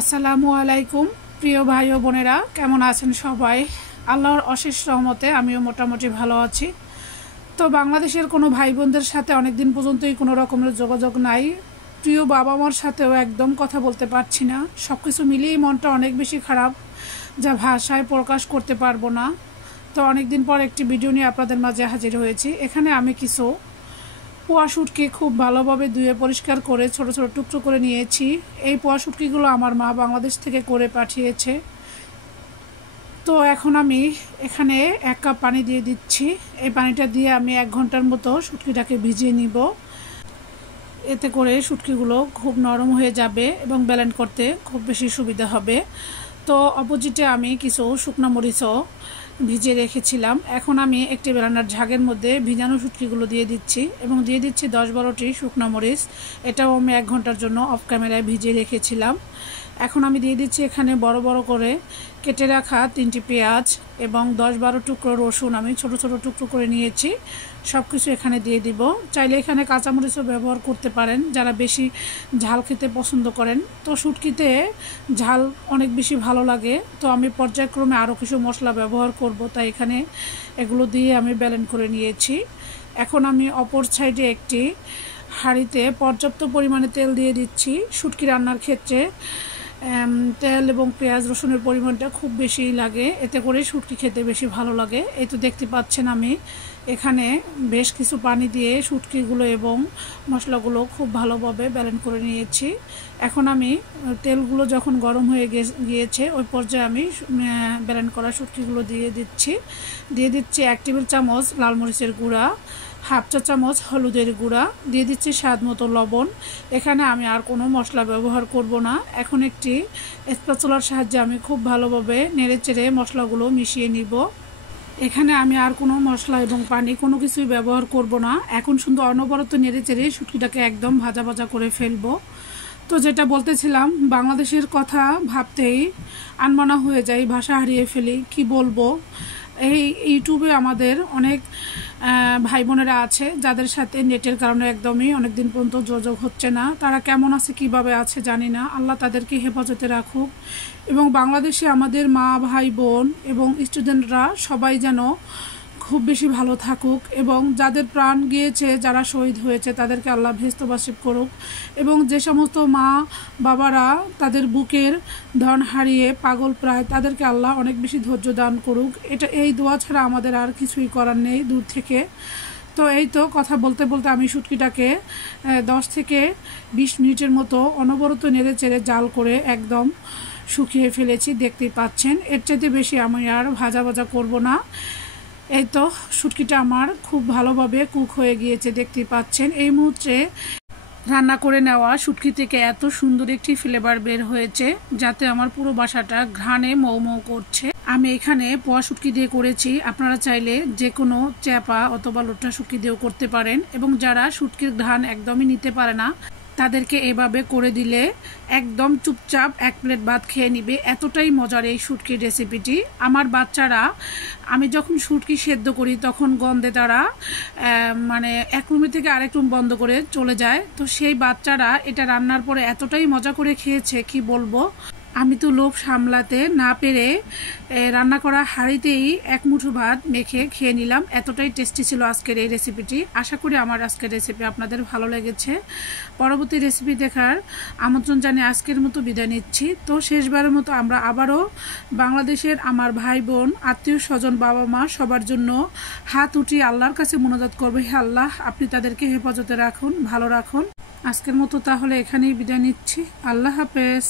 আসসালামু আলাইকুম প্রিয় ভাই ও বোনেরা, কেমন আছেন সবাই? আল্লাহর অশেষ রহমতে আমিও মোটামুটি ভালো আছি। তো বাংলাদেশের কোনো ভাই বোনদের সাথে অনেক দিন পর্যন্তই কোনো রকমের যোগাযোগ নাই। প্রিয় বাবা মার সাথেও একদম কথা বলতে পারছি না। সব কিছু মিলিয়েই মনটা অনেক বেশি খারাপ, যা ভাষায় প্রকাশ করতে পারবো না। তো অনেক দিন পর একটি ভিডিও নিয়ে আপনাদের মাঝে হাজির হয়েছি। এখানে আমি কিছু পোয়া শুটকি খুব ভালোভাবে ধুয়ে পরিষ্কার করে ছোট ছোট টুকরো করে নিয়েছি। এই পোয়া শুটকিগুলো আমার মা বাংলাদেশ থেকে করে পাঠিয়েছে। তো এখন আমি এখানে 1 কাপ পানি দিয়ে দিচ্ছি। এই পানিটা দিয়ে আমি 1 ঘন্টার মতো শুটকিটাকে ভিজিয়ে নিব। এতে করে শুটকিগুলো খুব নরম হয়ে যাবে এবং ব্লেন্ড করতে খুব বেশি সুবিধা হবে। তো অপোজিটে আমি কিছু শুকনো মরিচও ভিজিয়ে রেখেছিলাম। এখন আমি একটি ব্লেন্ডার ঝাগের মধ্যে ভিজানো শুটকিগুলো দিয়ে দিচ্ছি এবং দিয়ে দিচ্ছি 10-12টি শুকনো মরিচ। এটাও আমি 1 ঘন্টার জন্য অফ ক্যামেরায় ভিজিয়ে রেখেছিলাম। এখন আমি দিয়ে দিচ্ছি এখানে বড় বড় করে কেটে রাখা 3টি পেঁয়াজ এবং 10-12 টুকরো রসুন আমি ছোট ছোট টুকরো করে নিয়েছি। সব কিছু এখানে দিয়ে দিব। চাইলে এখানে কাঁচামরিচও ব্যবহার করতে পারেন যারা বেশি ঝাল খেতে পছন্দ করেন। তো শুটকিতে ঝাল অনেক বেশি ভালো লাগে। তো আমি পর্যায়ক্রমে আরও কিছু মশলা ব্যবহার করব, তাই এখানে এগুলো দিয়ে আমি ব্লেন্ড করে নিয়েছি। এখন আমি অপর সাইডে একটি হাঁড়িতে পর্যাপ্ত পরিমাণে তেল দিয়ে দিচ্ছি। শুটকি রান্নার ক্ষেত্রে তেল এবং পেঁয়াজ রসুনের পরিমাণটা খুব বেশি লাগে, এতে করে শুটকি খেতে বেশি ভালো লাগে। এই তো দেখতে পাচ্ছেন আমি এখানে বেশ কিছু পানি দিয়ে শুটকিগুলো এবং মশলাগুলো খুব ভালোভাবে ব্লেন্ড করে নিয়েছি। এখন আমি তেলগুলো যখন গরম হয়ে গিয়েছে ওই পর্যায়ে আমি ব্লেন্ড করা শুটকিগুলো দিয়ে দিচ্ছি 1 টেবিল চামচ লাল মরিচের গুঁড়া, 1/2 চা চামচ হলুদের গুঁড়া, দিয়ে দিচ্ছি স্বাদ মতো লবণ। এখানে আমি আর কোনো মশলা ব্যবহার করব না। এখন একটি স্প্যাচুলার সাহায্যে আমি খুব ভালোভাবে নেড়েচেড়ে মশলাগুলো মিশিয়ে নিব। এখানে আমি আর কোনো মশলা এবং পানি কোনো কিছুই ব্যবহার করব না। এখন শুধু অনবরত নেড়েচেড়ে শুটকিটাকে একদম ভাজা ভাজা করে ফেলবো। তো যেটা বলতেছিলাম, বাংলাদেশের কথা ভাবতেই আনমনা হয়ে যায়, ভাষা হারিয়ে ফেলি। কি বলবো, এই ইউটিউবে আমাদের অনেক ভাই বোনেরা আছে যাদের সাথে নেটের কারণে একদমই অনেক দিন পর্যন্ত যোগাযোগ হচ্ছে না। তারা কেমন আছে কিভাবে আছে জানি না। আল্লাহ তাদেরকে হেফাজতে রাখুক এবং বাংলাদেশে আমাদের মা ভাই বোন এবং স্টুডেন্টরা সবাই যেন খুব বেশি ভালো থাকুক এবং যাদের প্রাণ গিয়েছে, যারা শহীদ হয়েছে তাদেরকে আল্লাহ ভেস্তবাসিব করুক এবং যে সমস্ত মা বাবারা তাদের বুকের ধন হারিয়ে পাগল প্রায়, তাদেরকে আল্লাহ অনেক বেশি ধৈর্য দান করুক। এই দোয়া ছাড়া আমাদের আর কিছুই করার নেই দূর থেকে। তো এই তো কথা বলতে বলতে আমি শুটকিটাকে 10 থেকে 20 মিনিটের মতো অনবরত নেড়ে চেড়ে জাল করে একদম শুকিয়ে ফেলেছি, দেখতেই পাচ্ছেন। এর চাইতে বেশি আমি আর ভাজা ভাজা করব না। এই তো শুটকিটা আমার খুব ভালোভাবে কুক হয়ে গিয়েছে, দেখতেই পাচ্ছেন। এই মুহূর্তে রান্না করে নেওয়া শুটকি থেকে এত সুন্দর একটি ফ্লেভার বের হয়েছে যাতে আমার পুরো বাসাটা ঘ্রাণে মৌ মৌ করছে। আমি এখানে পোয়া শুটকি দিয়ে করেছি, আপনারা চাইলে যে কোনো চ্যাপা অথবা লোটা শুটকি দিয়েও করতে পারেন এবং যারা শুটকির ঘ্রাণ একদমই নিতে পারে না তাদেরকে এভাবে করে দিলে একদম চুপচাপ 1 প্লেট ভাত খেয়ে নিবে। এতটাই মজার এই শুটকির রেসিপিটি। আমার বাচ্চারা, আমি যখন শুটকি সেদ্ধ করি তখন গন্ধে তারা মানে এক রুম থেকে আরেক রুম বন্ধ করে চলে যায়। তো সেই বাচ্চারা এটা রান্নার পরে এতটাই মজা করে খেয়েছে কি বলবো। আমি তো লোভ সামলাতে না পেরে রান্না করা হাঁড়িতেই 1 মুঠো ভাত মেখে খেয়ে নিলাম। এতটাই টেস্টি ছিল আজকের এই রেসিপিটি। আশা করি আমার আজকের রেসিপি আপনাদের ভালো লেগেছে। পরবর্তী রেসিপি দেখার আমন্ত্রণ জানিয়ে আজকের মতো বিদায় নিচ্ছি। তো শেষবারের মতো আমরা আবারও বাংলাদেশের আমার ভাই বোন, আত্মীয় স্বজন, বাবা মা সবার জন্য হাত উঠিয়ে আল্লাহর কাছে মোনাজাত করবো, হে আল্লাহ আপনি তাদেরকে হেফাজতে রাখুন, ভালো রাখুন। আজকের মতো তাহলে এখানেই বিদায় নিচ্ছি। আল্লাহ হাফেজ।